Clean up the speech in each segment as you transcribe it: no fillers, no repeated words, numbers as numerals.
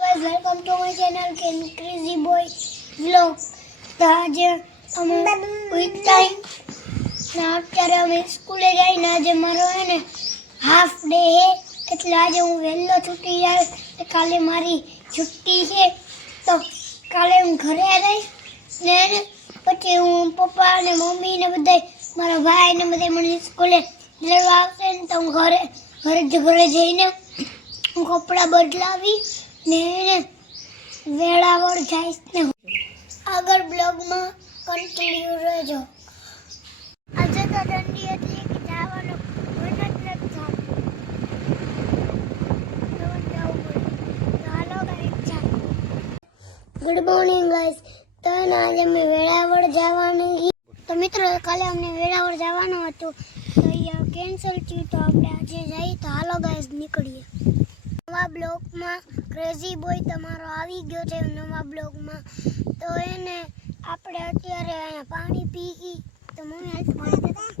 Welcome to my channel કે crazy boy vlog. તો આજે અમે વીક ટાઈમ ના અત્યારે અમે સ્કૂલે જઈને આજે મારો હે ને હાફ ડે હે એટલે આજે હું વહેલો છૂટી જાય એટલે કાલે મારી છુટ્ટી છે તો કાલે હું ઘરે રહીશ ને પછી હું પપ્પા અને મમ્મી ને બધા મારા ભાઈ ને બધા મને સ્કૂલે લેવા આવશે ને તો હું ઘરે જઈને હું કપડાં બદલાવી ને વેળાવળ જઈશ ને આગળ બ્લોગમાં કન્ટિન્યુ રહેજો. આજે તો ઠંડી હતી કે જવાનું મન જ નથી થતું. Good morning guys. તો આજે અમે વેળાવળ જવાનું તો મિત્રો કાલે અમને વેળાવળ જવાનું હતું તો અહીંયા કેન્સલ થયું તો આપણે આજે જઈએ તો હાલો ગાઈસ નીકળીએ. નવા બ્લોગમાં ક્રેઝી બોય તમારો આવી ગયો છે નવા બ્લોગમાં. તો એને આપણે અત્યારે અહીંયા પાણી પી તો મમ્મી હાલ પાણી દેતા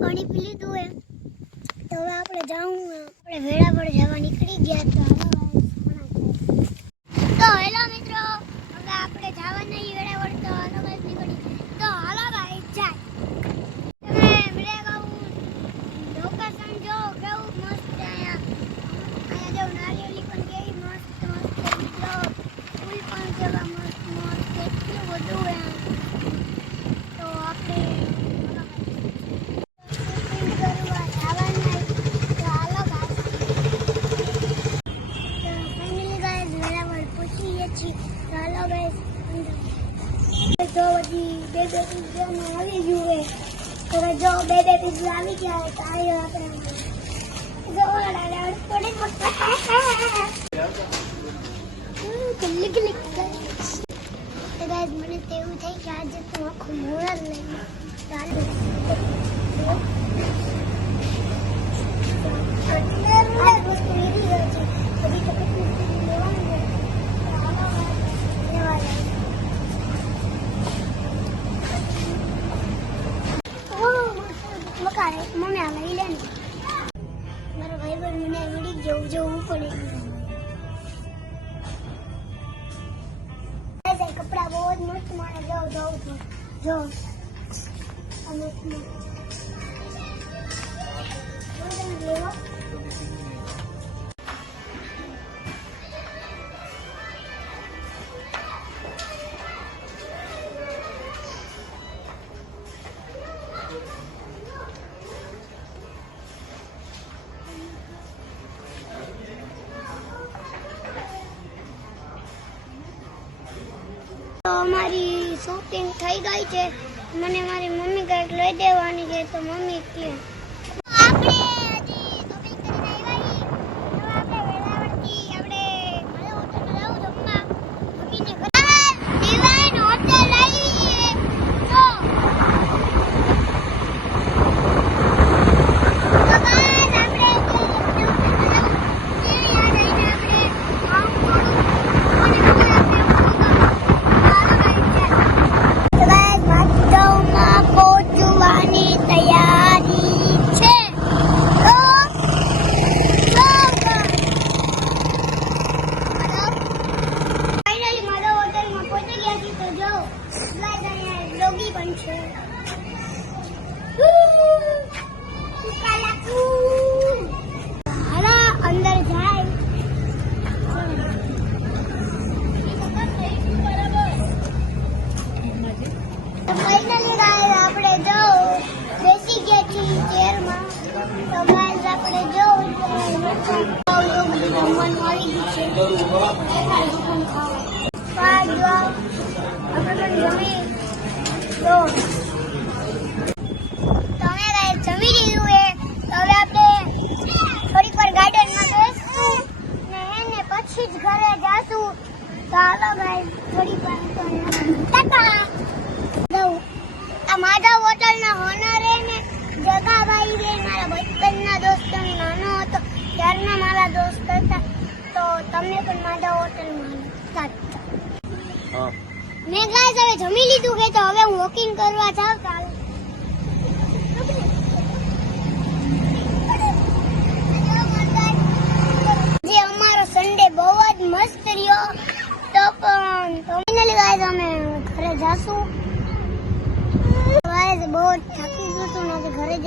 પાણી પી લીધું એમ તો હવે આપણે આપણે વેળાવળ જવા નીકળી ગયા તો હેલો મિત્રો હવે આપણે જવા નહીં વેળાવળ તો હાલો ગાઈસ નીકળી તો હાલો ગાઈસ જાય. આવી ગયા તો આયો આપણે મને તેવું થઈ કે આજે તો આખું મોડા જ લઈને મમ્મી આ લઈ લે ને મારો ભાઈ બન મને મળી જવું પડે. કપડા બહુ જ મસ્ત મને જો અમારી શોપિંગ થઈ ગઈ છે. મને મારી મમ્મી કંઈક લઈ દેવાની છે તો મમ્મી કે આપણે હજી શોપિંગ કરીને આવ્યા હવે આપણે વેળાવળથી આપણે મારા હોટલમાં જવું જમવા મમ્મીને ડિવાઇન હોટલ આવી તો અંદર જાય ફાઇનલી ગાઈસ આપણે જો બેસી ગયા છીએ ચેરમાં તો ગાઈસ આપણે જો જમવાનું આવી ગયું છે જમી તો તમે ગાઈસ જમી લીધું એ તો હવે આપણે થોડીક વાર ગાર્ડનમાં બેસશું ને પછી જ ઘરે જાશું. તો હાલો ગાઈસ થોડીક વાર ટાટા. આ માધવ હોટલના ઓનર ને જગાભાઈ રે મારા બચપનના દોસ્ત નાનો હતો ત્યારના મારા દોસ્ત હતા તો તમને પણ માધવ હોટલમાં મેં ગાઈસ હવે જમી લીધું કે તો હવે હું વોકિંગ કરવા જાઉં ચાલો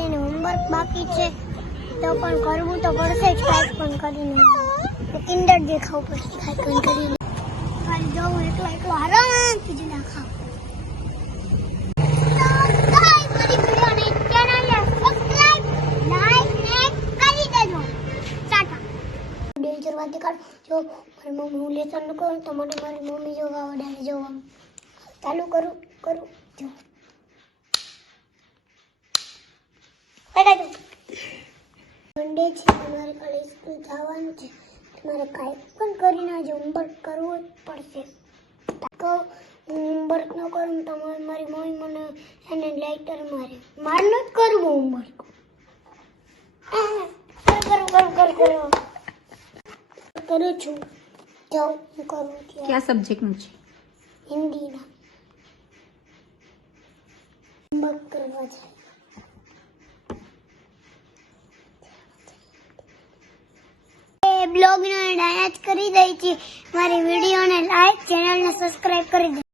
એને હોમવર્ક બાકી છે તો પણ કરવું તો પડશે જ કાંઈક પણ કરીને કિન્ડર દેખાવું પડશે કાંઈક પણ કરીને ખાલી જવું એકલો એકલો આરામથી જ ના ખાવ ડેન્જર વાત કર જો મારી મમ્મી હું લેસન ન કરું તો મને મારી મમ્મી જો આવડાવે જો ચાલુ કરું જો મંડે છે તમારે કાલે સ્કૂલ જવાનું છે તમારે કાંઈ પણ કરીને આજે હોમવર્ક કરવું જ પડશે તો હું હોમવર્ક ન કરું તો મારી મમ્મી મને એને લાઇટર મારે ન જ કરવું હોમવર્ક કરું છું જાઉં હું કરું છું કયા સબ્જેક્ટનું છે હિન્દીના હોમવર્ક કરવા છે બ્લોગને ડાયરેક્ટ કરી દઈ છે મારી વિડીયોને લાઈક ચેનલને સબસ્ક્રાઇબ કરી દે